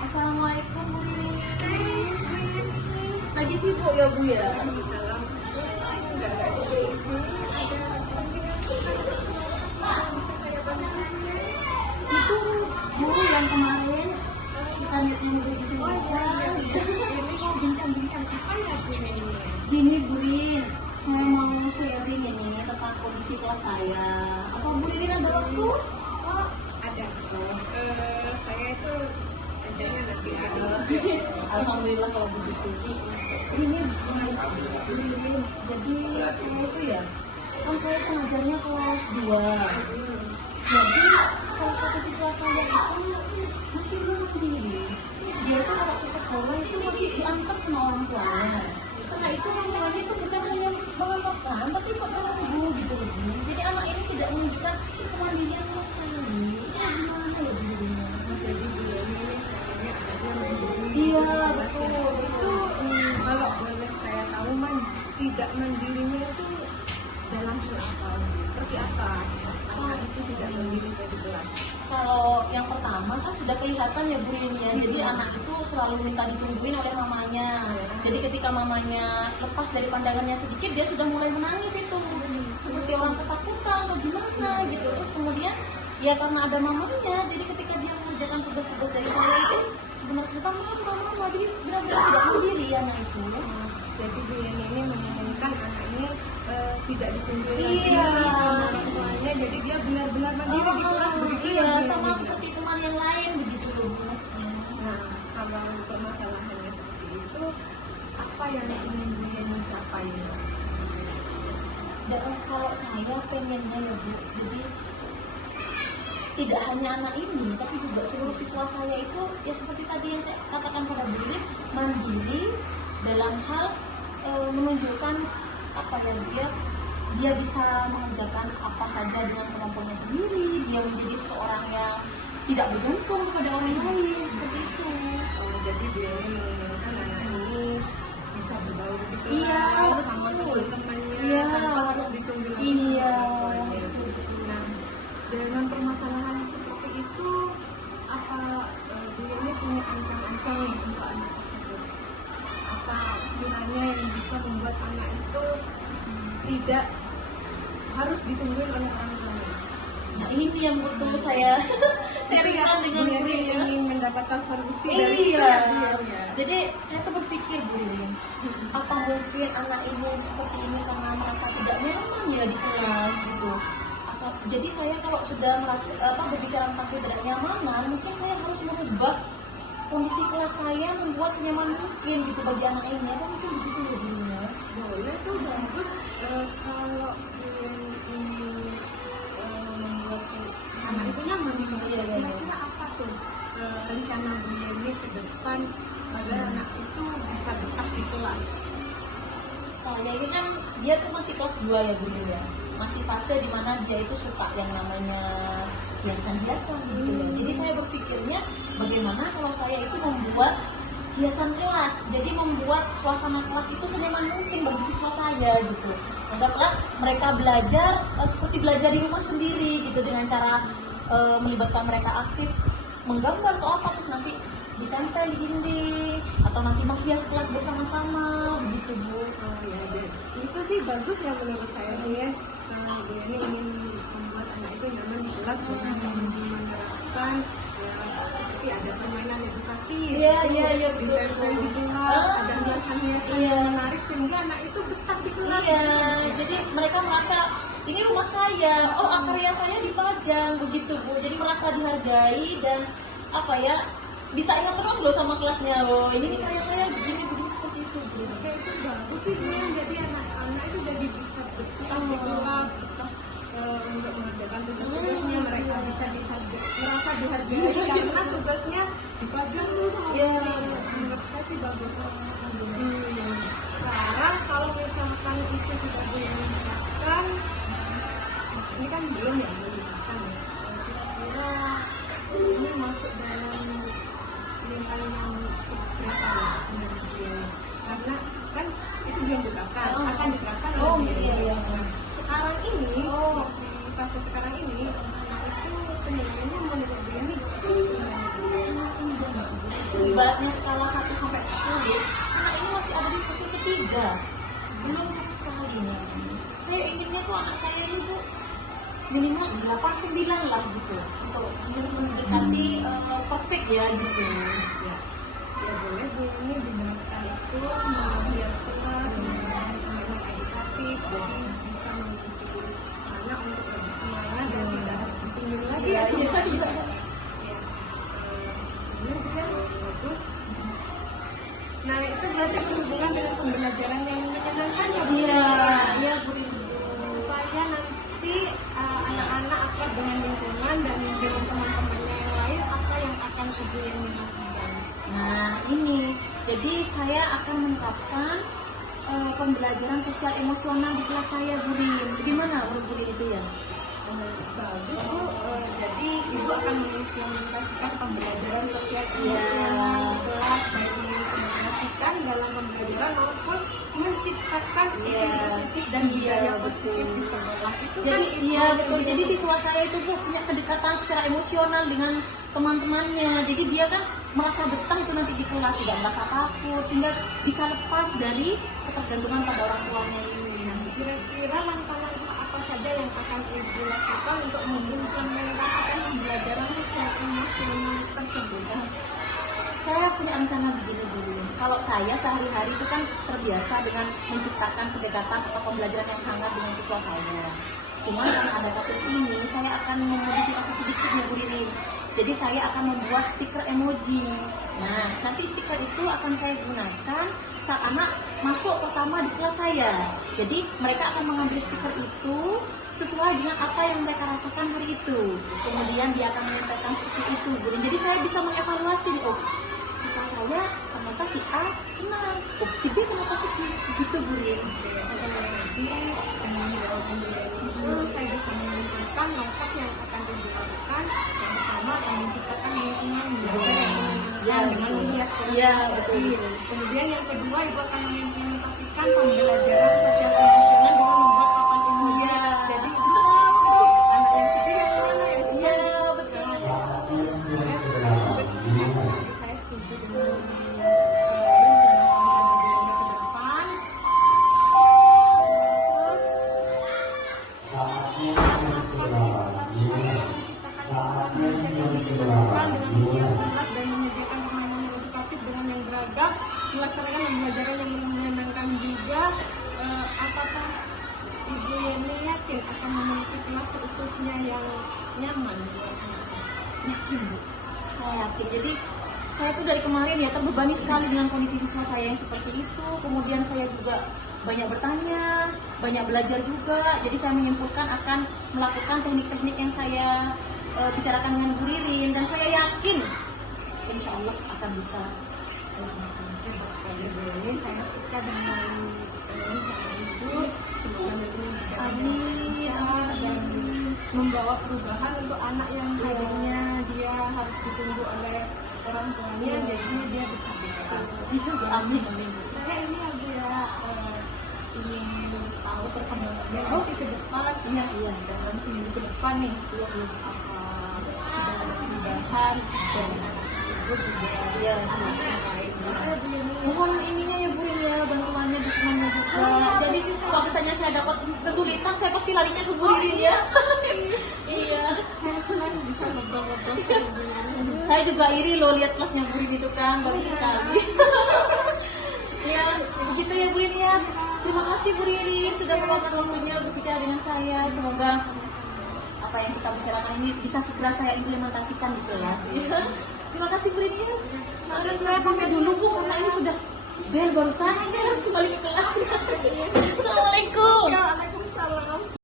Assalamualaikum Bu Lili. Lagi sibuk ya Bu ya? Salam. Enggak sibuk sih. Itu Bu yang kemarin kita lihat yang berbincang-bincang. Bincang-bincang apa ya Bu ini? Gini Bu Lin, saya mau sharing ini tentang kondisi kelas saya. Apa Bu Lin ada waktu? Oh, ada. Saya itu adanya nanti ada. Alhamdulillah kalau begitu. Ini Bu Lin, jadi saya itu ya, kan saya pengajarnya kelas 2. Jadi salah satu siswa saya itu masih belum mandiri. Dia itu kalau ke sekolah itu masih diantar sama orang tuanya. Setelah itu orang tuanya itu bukan hanya mengantarkan, tapi ikut menunggu gitu loh. Jadi anak ini tidak menunjukkan kemandirian sama sekali. Ya gimana ya dirinya? Jadi dia ini adanya mandiri. Iya betul. Itu kalau boleh saya tahu tidak mandirinya itu dalam hal apa? Seperti apa? Anak itu tidak mandiri dari kelas. Kalau yang pertama kan sudah kelihatan ya Bu Rini ya. Jadi anak itu selalu minta ditungguin oleh mamanya. Jadi ketika mamanya lepas dari pandangannya sedikit, dia sudah mulai menangis itu. Seperti orang ketakutan atau gimana gitu. Terus kemudian ya karena ada mamanya, jadi ketika dia mengerjakan tugas-tugas dari saya itu sebentar mama. Jadi benar-benar tidak mandiri anak itu. Jadi Bu Yani ini menginginkan anak ini tidak ditunggu lagi Iya. sama orang tuanya, jadi dia benar-benar mandiri di kelas begitu Iya, ya Bu sama Yani? seperti teman yang lain begitu loh Bu, maksudnya. Nah, kalau permasalahannya seperti itu, apa yang ingin Bu Yani capai? Dan kalau saya pengennya ya Bu, jadi tidak hanya anak ini, tapi juga seluruh siswa saya itu ya seperti tadi yang saya katakan pada Bu Lili, mandiri dalam hal menunjukkan apa ya dia bisa mengerjakan apa saja dengan kemampuannya sendiri, dia menjadi seorang yang tidak bergantung kepada orang lain seperti itu. Jadi Bu Yani menginginkan anak ini bisa berbaur di kelas Iya, sama betul. teman-temannya Iya. tanpa harus ditunggu lagi Iya. sama orang tuanya. Nah, dengan permasalahan seperti itu, apa Bu Yani punya ancang-ancang nih untuk anak tersebut? Apa kiranya yang bisa membuat anak itu tidak harus ditungguin oleh orang tuanya? Nah ini yang betul saya sharingkan dengan Bu Bu Yani Lili. ingin mendapatkan solusi dari itu Iya. ya, Bu Yani ya? Jadi saya tuh berpikir Bu Lilin, apa mungkin anak ini seperti ini karena merasa tidak nyaman ya di kelas gitu. Jadi saya kalau sudah merasa berbicara tentang ketidaknyamanan, mungkin saya harus merubah kondisi kelas saya membuat senyaman mungkin gitu bagi anak ini. Apa mungkin begitu ya Bu Lilin ya? Boleh tuh bagus. Kalau ingin membuat anak itu nyaman di kelas, Iya. kira-kira apa tuh rencana Bu Yani ke depan agar anak itu bisa betah di kelas? Saya ini kan dia tuh masih kelas 2 ya Bu Lili ya. Masih fase dimana dia itu suka yang namanya hiasan-hiasan gitu ya. Jadi saya berpikirnya bagaimana kalau saya itu membuat hiasan kelas. Jadi membuat suasana kelas itu senyaman mungkin bagi siswa saya gitu. Anggaplah mereka belajar seperti belajar di rumah sendiri gitu dengan cara melibatkan mereka aktif menggambar atau apa terus nanti ditempel di dinding atau nanti menghias kelas bersama-sama begitu Bu. Oh ya, itu sih bagus ya menurut saya Bu Yani. Bu Yani ingin membuat anak itu nyaman di kelas dengan menerapkan ya, seperti ada permainan edukatif. Iya, betul. Ditempel di kelas, ada hiasan-hiasan Iya. yang menarik sehingga anak itu betah di kelas. Iya, jadi mereka merasa ini rumah saya, oh karya saya dipajang begitu Bu. Jadi merasa dihargai dan apa ya bisa ingat terus loh sama kelasnya loh. Ini karya saya begini seperti itu Bu. Kayak itu bagus sih Bu Yani. Jadi anak-anak itu jadi bisa betah di kelas, betah untuk mengerjakan tugas-tugasnya, mereka bisa merasa dihargai karena tugasnya dipajang tuh sama Bu Iya. Yani. Menurut saya sih bagus. Sekarang kalau misalkan itu sudah dilakukan, ini kan belum ya dilakukan ya. Kira-kira ini masuk dalam lingkaran yang berapa ya menurut Bu Yani? Karena kan itu belum diterapkan, akan diterapkan oleh Bu Yani. iya. Sekarang ini, di fase sekarang ini, anak itu penilaiannya menurut Bu Yani Sangat indah sih Bu. ibaratnya skala 1 sampai 10, anak ini masih ada di fase ketiga, belum sama sekali nih. Saya inginnya tuh anak saya ini Bu minimal 8-9 lah gitu, untuk mendekati perfect ya gitu. Ya, ya boleh Bu, ini digunakan itu menghias kelas, menggunakan permainan edukatif, jadi bisa memicu anak untuk lebih semangat dan tidak harus ditinggal lagi. Iya, Ya, iya, iya. ya. Ini juga bagus. Nah itu berarti berhubungan dengan pembelajaran yang menyenangkan ya Bu? Iya, iya Bu. Supaya nanti anak-anak akrab dengan lingkungan dan dengan teman-temannya yang lain, apa yang akan Ibu yang lakukan? Nah ini, jadi saya akan menerapkan pembelajaran sosial emosional di kelas saya Bu Rin. Gimana menurut Bu Rin itu ya? Bagus Bu, jadi Ibu akan mengimplementasikan pembelajaran sosial Iya. emosional di kelas, baik mengimplementasikan dalam pembelajaran maupun menciptakan Iya. ide positif dan Iya, budaya betul. positif di sekolah. Itu Jadi kan Ibu iya yang betul. bikin Jadi siswa saya itu Bu punya kedekatan secara emosional dengan teman-temannya. Jadi dia kan merasa betah itu nanti di kelas, tidak merasa takut, sehingga bisa lepas dari ketergantungan pada orang tuanya ini. kira-kira langkah-langkah apa saja yang akan Ibu lakukan untuk mengimplementasikan pembelajaran sosial emosional tersebut? Saya punya rencana begini dulu. Kalau saya sehari-hari itu kan terbiasa dengan menciptakan kedekatan atau pembelajaran yang hangat dengan siswa saya. Cuma karena ada kasus ini, saya akan memodifikasi sedikit nih Bu Ririn. Jadi saya akan membuat stiker emoji. Nah, nanti stiker itu akan saya gunakan saat anak masuk pertama di kelas saya. Jadi mereka akan mengambil stiker itu sesuai dengan apa yang mereka rasakan hari itu. Kemudian dia akan menempelkan stiker itu, Bu Ririn. Jadi saya bisa mengevaluasi nih, oh siswa saya ternyata si A senang, oh si B kenapa sedih, begitu Bu Rin. Jadi dengan jawaban itu saya bisa menentukan langkah yang akan dilakukan. Yang pertama akan menciptakan lingkungan belajar yang menyenangkan dengan melihat Iya, betul. Kemudian yang kedua Ibu akan mengimplementasikan pembelajaran sosial emosional dengan membuat papan emoji. Iya. Jadi anak yang sedih yang mana yang senang. Iya, betul. Saya setuju dengan rencana pembelajaran ke depan. Dengan menghias kelas dan menyediakan permainan yang edukatif dengan yang beragam, melaksanakan pembelajaran yang menyenangkan juga. Apakah Ibu Yeni yakin akan memiliki kelas seutuhnya yang nyaman buat anak-anak? Yakin Bu, saya yakin. Jadi saya tuh dari kemarin ya terbebani sekali dengan kondisi siswa saya yang seperti itu. Kemudian saya juga banyak bertanya, banyak belajar juga. Jadi saya menyimpulkan akan melakukan teknik-teknik yang saya bicarakan dengan Bu Ririn, dan saya yakin insya Allah akan bisa melaksanakan. Hebat sekali Bu Yeni, saya suka dengan rencana Ibu. Semoga nanti Amin. dan membawa perubahan untuk anak yang tadinya dia harus ditunggu oleh orang tuanya, jadinya dia betah di kelas. Amin, amin. Saya ini ya Bu ya, ingin tahu perkembangannya nanti ke depan. Iya. Dalam seminggu ke depan nih, sudah ada perubahan dan anak tersebut juga Iya sih. baik. Mohon ininya ya Bu Rin ya, bantuannya, dukungannya juga. Jadi kalau misalnya saya dapat kesulitan, saya pasti larinya ke Bu Ririn ya. Iya. Saya senang bisa ngobrol-ngobrol sama Bu Yeni. Saya juga iri loh lihat kelasnya Bu Rin itu kan, bagus sekali. Ya, begitu ya Bu Rin ya. Terima kasih Bu Ririn sudah meluangkan waktunya berbicara dengan saya. Semoga apa yang kita bicarakan ini bisa segera saya implementasikan di kelas. Ya. Terima kasih Bu Ririn ya. Dan saya pamit dulu Bu, karena ini sudah bel barusan. Saya harus kembali ke kelas. Terima kasih. Assalamualaikum. Waalaikumsalam.